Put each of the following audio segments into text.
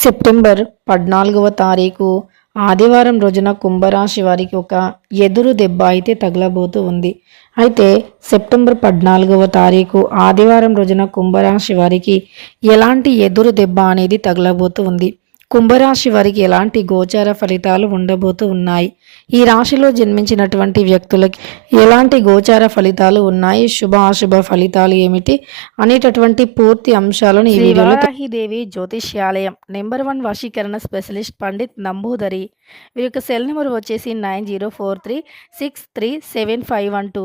September పద్నాలుగవ తారీఖు ఆదివారం రోజున కుంభరాశి వారికి ఒక ఎదురు దెబ్బ అయితే తగలబోతూ ఉంది. అయితే సెప్టెంబర్ పద్నాలుగవ తారీఖు ఆదివారం రోజున కుంభరాశి వారికి ఎలాంటి ఎదురు దెబ్బ అనేది తగలబోతూ ఉంది. కుంభరాశి వారికి ఎలాంటి గోచార ఫలితాలు ఉండబోతూ ఉన్నాయి? ఈ రాశిలో జన్మించినటువంటి వ్యక్తులకి ఎలాంటి గోచార ఫలితాలు ఉన్నాయి? శుభ అశుభ ఫలితాలు ఏమిటి? అనేటటువంటి పూర్తి అంశాలను ఈ వీడియోలో జ్యోతిష్యాలయం నెంబర్ వన్ వశీకరణ స్పెషలిస్ట్ పండిత్ నంబూదరి. వీరి యొక్క సెల్ నెంబర్ వచ్చేసి nine zero four three six three seven five one two.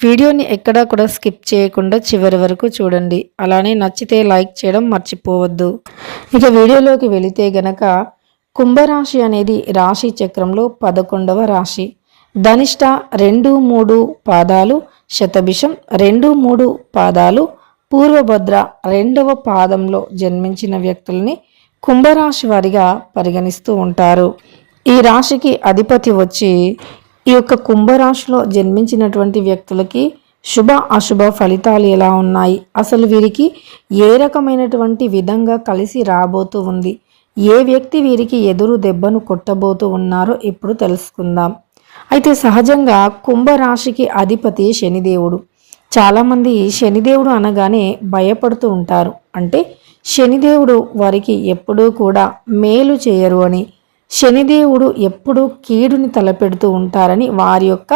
వీడియోని ఎక్కడా కూడా స్కిప్ చేయకుండా చివరి వరకు చూడండి. అలానే నచ్చితే లైక్ చేయడం మర్చిపోవద్దు. ఇక వీడియోలోకి వెళితే గనక కుంభరాశి అనేది రాశి చక్రంలో పదకొండవ రాశి. ధనిష్ట రెండు మూడు పాదాలు శతభిషం రెండు మూడు పాదాలు పూర్వభద్ర రెండవ పాదంలో జన్మించిన వ్యక్తుల్ని కుంభరాశి వారిగా పరిగణిస్తూ ఉంటారు. ఈ రాశికి అధిపతి వచ్చి ఈ యొక్క కుంభరాశిలో జన్మించినటువంటి వ్యక్తులకి శుభ అశుభ ఫలితాలు ఎలా ఉన్నాయి? అసలు వీరికి ఏ రకమైనటువంటి విధంగా కలిసి రాబోతూ ఉంది? ఏ వ్యక్తి వీరికి ఎదురు దెబ్బను కొట్టబోతూ ఉన్నారో ఇప్పుడు తెలుసుకుందాం. అయితే సహజంగా కుంభరాశికి అధిపతి శనిదేవుడు. చాలామంది శనిదేవుడు అనగానే భయపడుతూ ఉంటారు. అంటే శనిదేవుడు వారికి ఎప్పుడూ కూడా మేలు చేయరు అని శనిదేవుడు ఎప్పుడూ కీడుని తలపెడుతూ ఉంటారని వారి యొక్క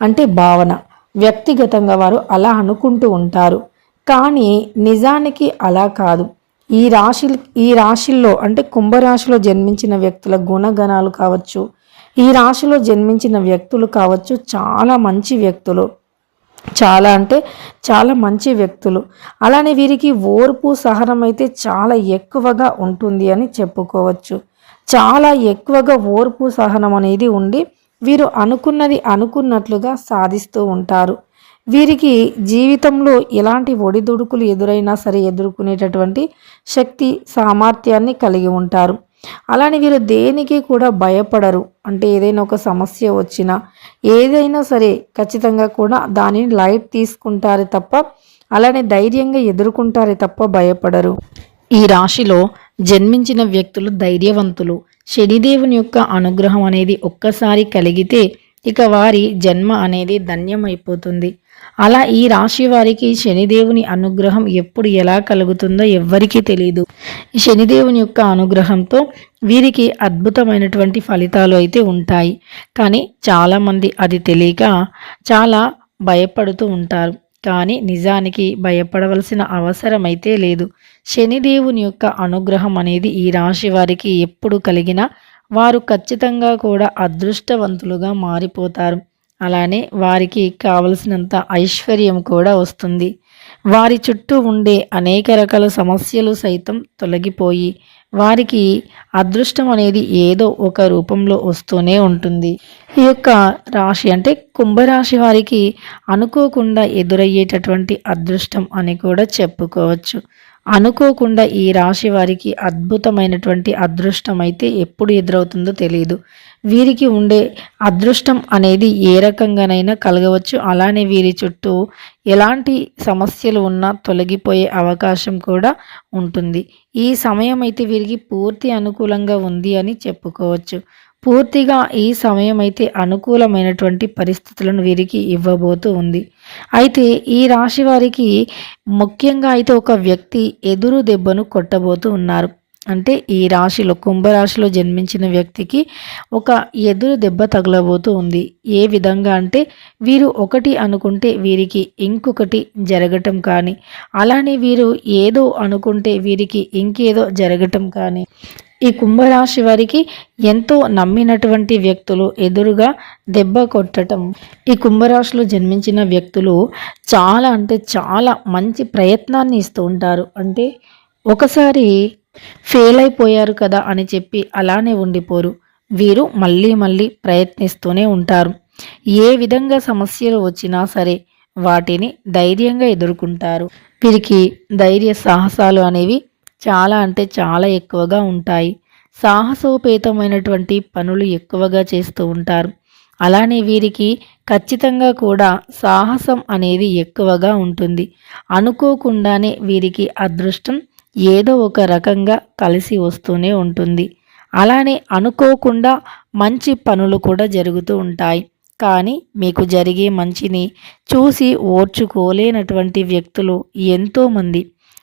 అంటే భావన. వ్యక్తిగతంగా వారు అలా అనుకుంటూ ఉంటారు. కానీ నిజానికి అలా కాదు. ఈ రాశి ఈ రాశిల్లో అంటే కుంభరాశిలో జన్మించిన వ్యక్తుల గుణగణాలు కావచ్చు ఈ రాశిలో జన్మించిన వ్యక్తులు కావచ్చు చాలా మంచి వ్యక్తులు. చాలా అంటే చాలా మంచి వ్యక్తులు. అలానే వీరికి ఓర్పు సహనం అయితే చాలా ఎక్కువగా ఉంటుంది అని చెప్పుకోవచ్చు. చాలా ఎక్కువగా ఓర్పు సహనం అనేది ఉండి వీరు అనుకున్నది అనుకున్నట్లుగా సాధిస్తూ ఉంటారు. వీరికి జీవితంలో ఎలాంటి ఒడిదుడుకులు ఎదురైనా సరే ఎదుర్కొనేటటువంటి శక్తి సామర్థ్యాన్ని కలిగి ఉంటారు. అలానే వీరు దేనికి కూడా భయపడరు. అంటే ఏదైనా ఒక సమస్య వచ్చినా ఏదైనా సరే ఖచ్చితంగా కూడా దానిని లైట్ తీసుకుంటారు తప్ప అలానే ధైర్యంగా ఎదుర్కొంటారే తప్ప భయపడరు. ఈ రాశిలో జన్మించిన వ్యక్తులు ధైర్యవంతులు. శనిదేవుని యొక్క అనుగ్రహం అనేది ఒక్కసారి కలిగితే ఇక వారి జన్మ అనేది ధన్యమైపోతుంది. అలా ఈ రాశి వారికి శనిదేవుని అనుగ్రహం ఎప్పుడు ఎలా కలుగుతుందో ఎవ్వరికీ తెలియదు ఈ శనిదేవుని యొక్క అనుగ్రహంతో వీరికి అద్భుతమైనటువంటి ఫలితాలు అయితే ఉంటాయి. కానీ చాలామంది అది తెలియక చాలా భయపడుతూ ఉంటారు. కానీ నిజానికి భయపడవలసిన అవసరం అయితే లేదు. శనిదేవుని యొక్క అనుగ్రహం అనేది ఈ రాశి వారికి ఎప్పుడు కలిగినా వారు ఖచ్చితంగా కూడా అదృష్టవంతులుగా మారిపోతారు. అలానే వారికి కావలసినంత ఐశ్వర్యం కూడా వస్తుంది. వారి చుట్టూ ఉండే అనేక రకాల సమస్యలు సైతం తొలగిపోయి వారికి అదృష్టం అనేది ఏదో ఒక రూపంలో వస్తూనే ఉంటుంది. ఈ యొక్క రాశి అంటే కుంభరాశి వారికి అనుకోకుండా ఎదురయ్యేటటువంటి అదృష్టం అని కూడా చెప్పుకోవచ్చు. అనుకోకుండా ఈ రాశి వారికి అద్భుతమైనటువంటి అదృష్టం అయితే ఎప్పుడు ఎదురవుతుందో తెలియదు వీరికి ఉండే అదృష్టం అనేది ఏ రకంగానైనా కలగవచ్చు. అలానే వీరి చుట్టూ ఎలాంటి సమస్యలు ఉన్నా తొలగిపోయే అవకాశం కూడా ఉంటుంది. ఈ సమయం అయితే వీరికి పూర్తి అనుకూలంగా ఉంది అని చెప్పుకోవచ్చు. పూర్తిగా ఈ సమయం అయితే అనుకూలమైనటువంటి పరిస్థితులను వీరికి ఇవ్వబోతూ ఉంది. అయితే ఈ రాశి వారికి ముఖ్యంగా అయితే ఒక వ్యక్తి ఎదురు దెబ్బను కొట్టబోతూ ఉన్నారు. అంటే ఈ రాశిలో కుంభరాశిలో జన్మించిన వ్యక్తికి ఒక ఎదురు దెబ్బ తగలబోతూ ఉంది. ఏ విధంగా అంటే వీరు ఒకటి అనుకుంటే వీరికి ఇంకొకటి జరగటం కానీ అలానే వీరు ఏదో అనుకుంటే వీరికి ఇంకేదో జరగటం కానీ ఈ కుంభరాశి వారికి ఎంతో నమ్మినటువంటి వ్యక్తులు ఎదురుగా దెబ్బ కొట్టడం ఈ కుంభరాశిలో జన్మించిన వ్యక్తులు చాలా అంటే చాలా మంచి ప్రయత్నాన్ని ఇస్తూ ఉంటారు. అంటే ఒకసారి ఫెయిల్ అయిపోయారు కదా అని చెప్పి అలానే ఉండిపోరు. వీరు మళ్ళీ మళ్ళీ ప్రయత్నిస్తూనే ఉంటారు. ఏ విధంగా సమస్యలు వచ్చినా సరే వాటిని ధైర్యంగా ఎదుర్కొంటారు. వీరికి ధైర్య సాహసాలు అనేవి చాలా అంటే చాలా ఎక్కువగా ఉంటాయి. సాహసోపేతమైనటువంటి పనులు ఎక్కువగా చేస్తూ ఉంటారు. అలానే వీరికి ఖచ్చితంగా కూడా సాహసం అనేది ఎక్కువగా ఉంటుంది. అనుకోకుండానే వీరికి అదృష్టం ఏదో ఒక రకంగా కలిసి వస్తూనే ఉంటుంది. అలానే అనుకోకుండా మంచి పనులు కూడా జరుగుతూ ఉంటాయి. కానీ మీకు జరిగే మంచిని చూసి ఓర్చుకోలేనటువంటి వ్యక్తులు ఎంతోమంది.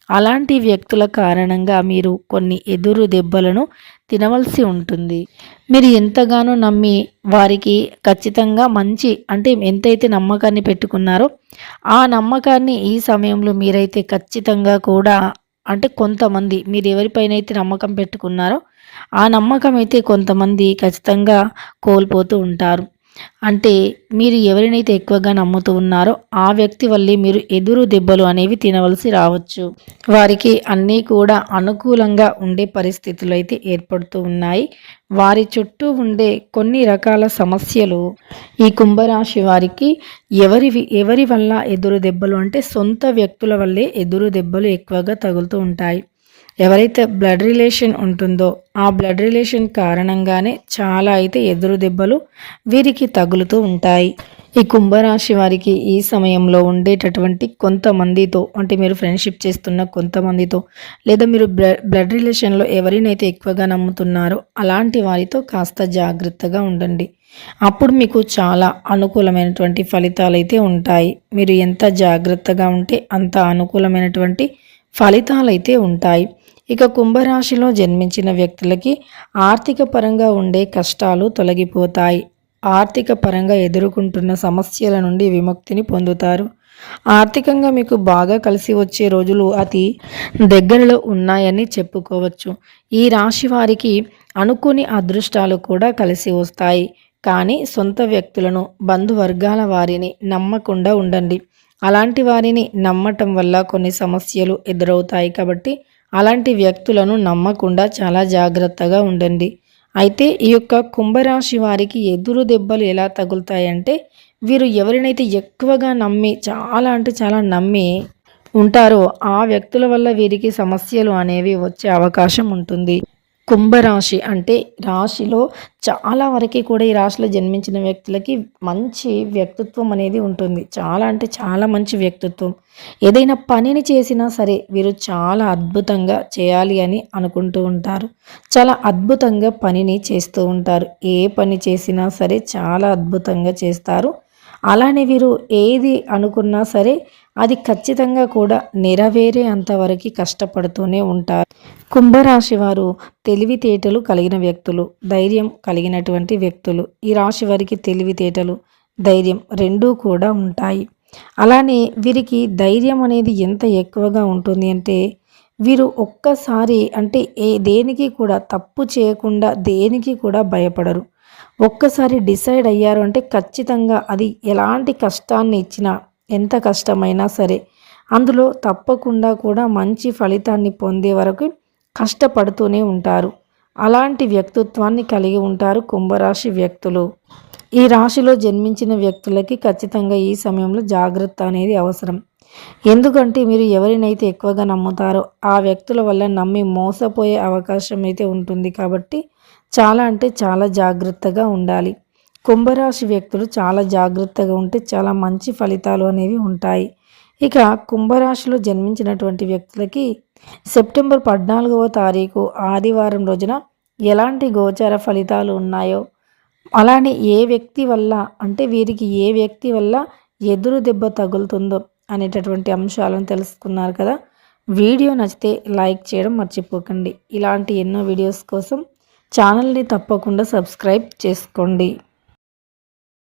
అలాంటి వ్యక్తుల కారణంగా మీరు కొన్ని ఎదురు దెబ్బలను తినవలసి ఉంటుంది. మీరు ఎంతగానో నమ్మి వారికి ఖచ్చితంగా మంచి అంటే ఎంతైతే నమ్మకాన్ని పెట్టుకున్నారో ఆ నమ్మకాన్ని ఈ సమయంలో మీరైతే ఖచ్చితంగా కూడా అంటే కొంతమంది మీరు ఎవరిపైన అయితే నమ్మకం పెట్టుకున్నారో ఆ నమ్మకం అయితే కొంతమంది ఖచ్చితంగా కోల్పోతూ ఉంటారు. అంటే మీరు ఎవరినైతే ఎక్కువగా నమ్ముతూ ఉన్నారో ఆ వ్యక్తి వల్లే మీరు ఎదురు దెబ్బలు అనేవి తినవలసి రావచ్చు. వారికి అన్నీ కూడా అనుకూలంగా ఉండే పరిస్థితులు అయితే ఏర్పడుతూ ఉన్నాయి. వారి చుట్టూ ఉండే కొన్ని రకాల సమస్యలు ఈ కుంభరాశి వారికి ఎవరి ఎవరి వల్ల ఎదురు దెబ్బలు అంటే సొంత వ్యక్తుల వల్లే ఎదురు దెబ్బలు ఎక్కువగా తగులుతూ ఉంటాయి. ఎవరైతే బ్లడ్ రిలేషన్ ఉంటుందో ఆ బ్లడ్ రిలేషన్ కారణంగానే చాలా అయితే ఎదురు దెబ్బలు వీరికి తగులుతూ ఉంటాయి. ఈ కుంభరాశి వారికి ఈ సమయంలో ఉండేటటువంటి కొంతమందితో అంటే మీరు ఫ్రెండ్షిప్ చేస్తున్న కొంతమందితో లేదా మీరు బ్లడ్ రిలేషన్లో ఎవరినైతే ఎక్కువగా నమ్ముతున్నారో అలాంటి వారితో కాస్త జాగ్రత్తగా ఉండండి. అప్పుడు మీకు చాలా అనుకూలమైనటువంటి ఫలితాలు అయితే ఉంటాయి. మీరు ఎంత జాగ్రత్తగా ఉంటే అంత అనుకూలమైనటువంటి ఫలితాలు అయితే ఉంటాయి. ఇక కుంభరాశిలో జన్మించిన వ్యక్తులకి ఆర్థిక పరంగా ఉండే కష్టాలు తొలగిపోతాయి. ఆర్థిక పరంగా ఎదుర్కొంటున్న సమస్యల నుండి విముక్తిని పొందుతారు. ఆర్థికంగా మీకు బాగా కలిసి వచ్చే రోజులు అతి దగ్గరలో ఉన్నాయని చెప్పుకోవచ్చు. ఈ రాశి వారికి అనుకుని అదృష్టాలు కూడా కలిసి వస్తాయి. కానీ సొంత వ్యక్తులను బంధువర్గాల వారిని నమ్మకుండా ఉండండి. అలాంటి వారిని నమ్మటం వల్ల కొన్ని సమస్యలు ఎదురవుతాయి కాబట్టి అలాంటి వ్యక్తులను నమ్మకుండా చాలా జాగ్రత్తగా ఉండండి. అయితే ఈ యొక్క కుంభరాశి వారికి ఎదురు దెబ్బలు ఎలా తగులుతాయంటే వీరు ఎవరినైతే ఎక్కువగా నమ్మి చాలా అంటే చాలా నమ్మి ఉంటారో ఆ వ్యక్తుల వల్ల వీరికి సమస్యలు అనేవి వచ్చే అవకాశం ఉంటుంది. కుంభరాశి అంటే రాశిలో చాలా వరకు కూడా ఈ రాశిలో జన్మించిన వ్యక్తులకి మంచి వ్యక్తిత్వం అనేది ఉంటుంది. చాలా అంటే చాలా మంచి వ్యక్తిత్వం. ఏదైనా పనిని చేసినా సరే వీరు చాలా అద్భుతంగా చేయాలి అని అనుకుంటూ ఉంటారు. చాలా అద్భుతంగా పనిని చేస్తూ ఉంటారు. ఏ పని చేసినా సరే చాలా అద్భుతంగా చేస్తారు. అలానే వీరు ఏది అనుకున్నా సరే అది ఖచ్చితంగా కూడా నెరవేరే అంతవరకు కష్టపడుతూనే ఉంటారు. కుంభరాశి వారు తెలివితేటలు కలిగిన వ్యక్తులు ధైర్యం కలిగినటువంటి వ్యక్తులు. ఈ రాశి వారికి తెలివితేటలు ధైర్యం రెండూ కూడా ఉంటాయి. అలానే వీరికి ధైర్యం అనేది ఎంత ఎక్కువగా ఉంటుంది అంటే వీరు ఒక్కసారి అంటే ఏ దేనికి కూడా తప్పు చేయకుండా దేనికి కూడా భయపడరు. ఒక్కసారి డిసైడ్ అయ్యారు అంటే ఖచ్చితంగా అది ఎలాంటి కష్టాన్ని ఇచ్చినా ఎంత కష్టమైనా సరే అందులో తప్పకుండా కూడా మంచి ఫలితాన్ని పొందే వరకు కష్టపడుతూనే ఉంటారు. అలాంటి వ్యక్తిత్వాన్ని కలిగి ఉంటారు కుంభరాశి వ్యక్తులు. ఈ రాశిలో జన్మించిన వ్యక్తులకి ఖచ్చితంగా ఈ సమయంలో జాగ్రత్త అనేది అవసరం. ఎందుకంటే మీరు ఎవరినైతే ఎక్కువగా నమ్ముతారో ఆ వ్యక్తుల వల్ల నమ్మి మోసపోయే అవకాశం అయితే ఉంటుంది కాబట్టి చాలా అంటే చాలా జాగ్రత్తగా ఉండాలి. కుంభరాశి వ్యక్తులు చాలా జాగ్రత్తగా ఉంటే చాలా మంచి ఫలితాలు అనేవి ఉంటాయి. ఇక కుంభరాశిలో జన్మించినటువంటి వ్యక్తులకి సెప్టెంబర్ పద్నాలుగవ తారీఖు ఆదివారం రోజున ఎలాంటి గోచర ఫలితాలు ఉన్నాయో అలానే ఏ వ్యక్తి వల్ల అంటే వీరికి ఏ వ్యక్తి వల్ల ఎదురు దెబ్బ తగులుతుందో అనేటటువంటి అంశాలను తెలుసుకున్నారు కదా. వీడియో నచ్చితే లైక్ చేయడం మర్చిపోకండి. ఇలాంటి ఎన్నో వీడియోస్ కోసం ఛానల్ని తప్పకుండా సబ్స్క్రైబ్ చేసుకోండి.